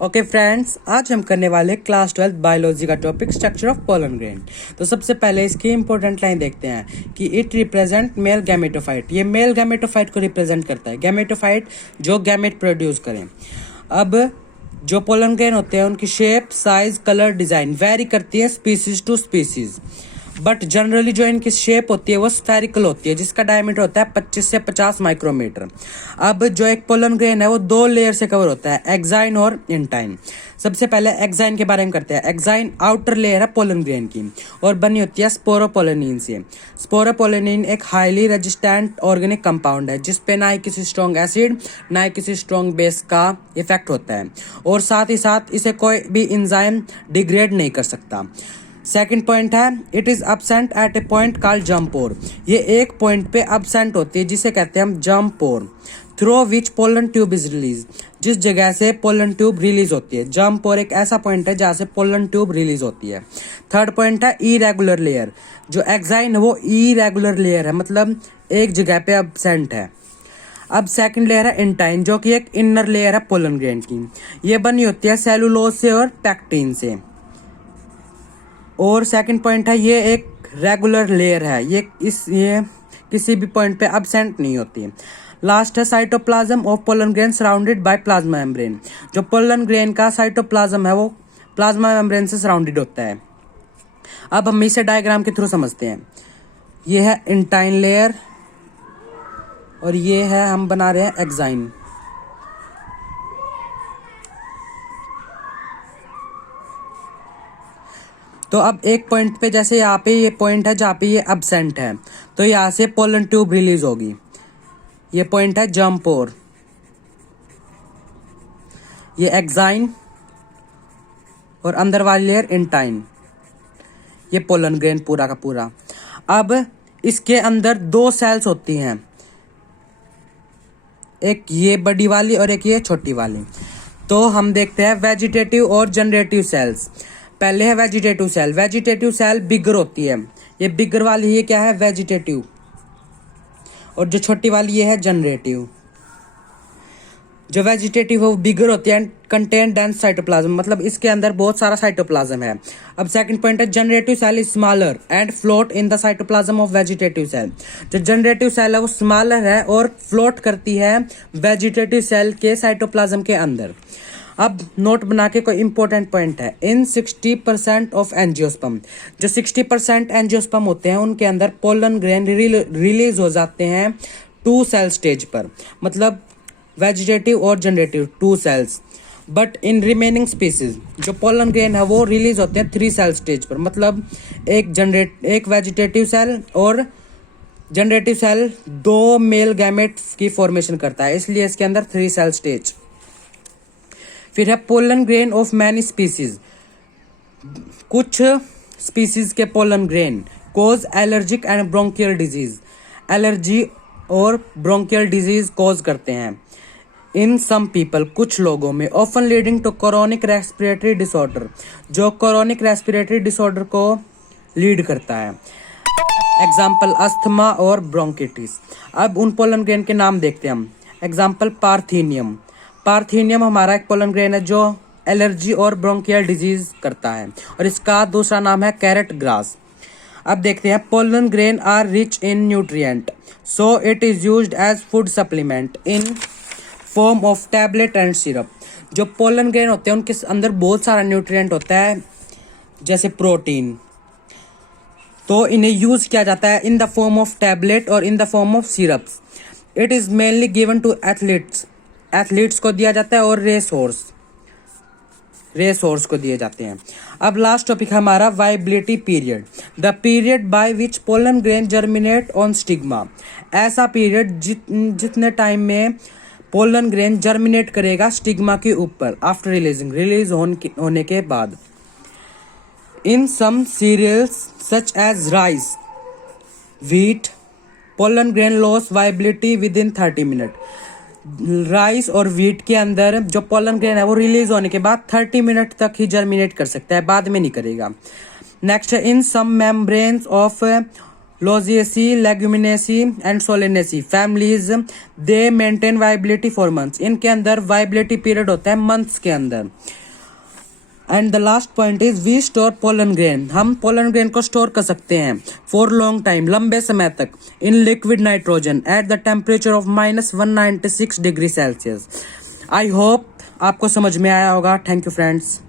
Okay friends, आज हम करने वाले क्लास 12 बायोलॉजी का topic structure of pollen grain. तो सबसे पहले इसकी इंपॉर्टेंट लाइन देखते हैं कि इट रिप्रेजेंट मेल गैमेटोफाइट। ये मेल गैमेटोफाइट को रिप्रेजेंट करता है। गैमेटोफाइट जो गैमेट प्रोड्यूस करें। अब जो पोलन ग्रेन होते हैं उनकी shape, size, colour, design vary करती है species to species, but generally जो इनकी शेप होती है वो स्फेरिकल होती है, जिसका डायमीटर होता है 25 से 50 माइक्रोमीटर। अब जो एक पोलन ग्रेन है वो दो लेयर से कवर होता है, एक्साइन और इंटाइन। सबसे पहले एक्साइन के बारे में करते हैं। एक्साइन आउटर लेयर है पोलन ग्रेन की और बनी होती है स्पोरोपोलेनिन से। स्पोरोपोलेनिन एक हाईली रेजिस्टेंट ऑर्गेनिक कंपाउंड है जिसपे ना ही किसी स्ट्रॉन्ग एसिड ना ही किसी स्ट्रॉन्ग बेस का इफेक्ट होता है और साथ ही साथ इसे कोई भी एंजाइम डिग्रेड नहीं कर सकता। सेकंड पॉइंट है it is absent at a point called जंप पोर। ये एक पॉइंट पे अब्सेंट होती है जिसे कहते हैं हम jump pore, through which pollen tube is release. जिस जगह से पोलन ट्यूब रिलीज होती है, जंप पोर एक ऐसा पॉइंट है जहाँ से पोलन ट्यूब रिलीज होती है। थर्ड पॉइंट है इरेगुलर लेयर। जो एक्साइन है वो इरेगुलर लेयर है, मतलब एक जगह पे अब्सेंट है। अब सेकंड लेयर है इंटाइन, जो कि एक इनर लेयर है पोलन ग्रेन की। ये बनी होती है सेलुलोज से और पैक्टिन से। और सेकंड पॉइंट है ये एक रेगुलर लेयर है, ये किसी भी पॉइंट पे अब्सेंट नहीं होती है। लास्ट है cytoplasm of pollen grain surrounded by plasma membrane. जो पोलन ग्रेन का साइटोप्लाज्म है वो प्लाज्मा मेम्ब्रेन से सराउंडेड होता है। अब हम इसे डायग्राम के थ्रू समझते हैं। ये है इंटाइन लेयर और ये है हम बना रहे हैं एक्साइन। तो अब एक पॉइंट पे, जैसे यहाँ पे ये पॉइंट है जहाँ पे ये अब्सेंट है, तो यहाँ से पोलन ट्यूब रिलीज होगी। ये पॉइंट है जंप पोर, ये एक्साइन और अंदर वाली लेयर इंटाइन। ये पोलन ग्रेन पूरा का पूरा। अब इसके अंदर दो सेल्स होती हैं, एक ये बड़ी वाली और एक ये छोटी वाली। तो हम देखते हैं वेजिटेटिव और जनरेटिव सेल्स। पहले है वेजिटेटिव सेल। वेजिटेटिव सेल बिगर होती है, ये बिगर वाली ये क्या है वेजिटेटिव, और जो छोटी वाली ये है जनरेटिव। जो वेजिटेटिव है वो बिगर होती है, कंटेन डेंस साइटोप्लाज्म, मतलब इसके अंदर बहुत सारा साइटोप्लाज्म है। अब सेकंड पॉइंट है generative cell is smaller and float in the cytoplasm of vegetative cell. जो जनरेटिव सेल है वो स्मॉलर है और फ्लोट करती है वेजिटेटिव सेल के साइटोप्लाज्म के अंदर। अब नोट बना के कोई इंपॉर्टेंट पॉइंट है, इन 60% ऑफ एंजियोस्पर्म, जो 60% एंजियोस्पर्म होते हैं उनके अंदर पोलन ग्रेन रिलीज हो जाते हैं 2 सेल स्टेज पर, मतलब वेजिटेटिव और generative 2 cells. But in remaining species जो पोलन ग्रेन है वो रिलीज होते हैं 3 सेल स्टेज पर, मतलब एक वेजिटेटिव सेल और जनरेटिव सेल 2 मेल गैमेट की फॉर्मेशन करता है, इसलिए इसके अंदर 3 सेल स्टेज। फिर है pollen grain of many species. कुछ स्पीसीज के pollen grain cause allergic and bronchial disease, allergy और ब्रोंकियल डिजीज कोज करते हैं। इन सम पीपल, कुछ लोगों में, often leading to chronic respiratory disorder, जो क्रोनिक रेस्पिरेटरी डिसऑर्डर को लीड करता है। एग्जाम्पल अस्थमा और ब्रोंकिटिस। अब उन पोलन ग्रेन के नाम देखते हैं हम। Example parthenium. पार्थीनियम हमारा एक पोलन ग्रेन है जो एलर्जी और ब्रोंकियल डिजीज करता है, और इसका दूसरा नाम है कैरेट ग्रास। अब देखते हैं pollen grain are rich in nutrient, so it is used as food supplement in form of tablet and syrup. जो पोलन ग्रेन होते हैं उनके अंदर बहुत सारा न्यूट्रिएंट होता है, जैसे प्रोटीन, तो इन्हें यूज किया जाता है in the form of tablet और in the form of syrups. It is mainly given to athletes को दिया जाता है और रेस हॉर्स को दिए जाते हैं। अब लास्ट टॉपिक हमारा viability period, the period by which pollen grain germinate on stigma. ऐसा पीरियड जितने टाइम में पोलन ग्रेन जर्मिनेट करेगा स्टिग्मा के ऊपर, आफ्टर रिलीज होने के बाद। In some cereals such as rice, wheat, pollen grain loss viability within 30 minute. Rice और व्हीट के अंदर जो पोलन ग्रेन है वो रिलीज होने के बाद 30 मिनट तक ही जर्मिनेट कर सकता है, बाद में नहीं करेगा। नेक्स्ट है in some membranes of Loliaceae, Leguminaceae and Solanaceae families, they maintain viability for months. इनके अंदर viability period होता है months के अंदर. And the last point is we store pollen grain. हम पोलन ग्रेन को स्टोर कर सकते हैं फॉर लॉन्ग टाइम, लंबे समय तक, in liquid nitrogen at the temperature of -196 degree Celsius. I hope आपको समझ में आया होगा. Thank you friends.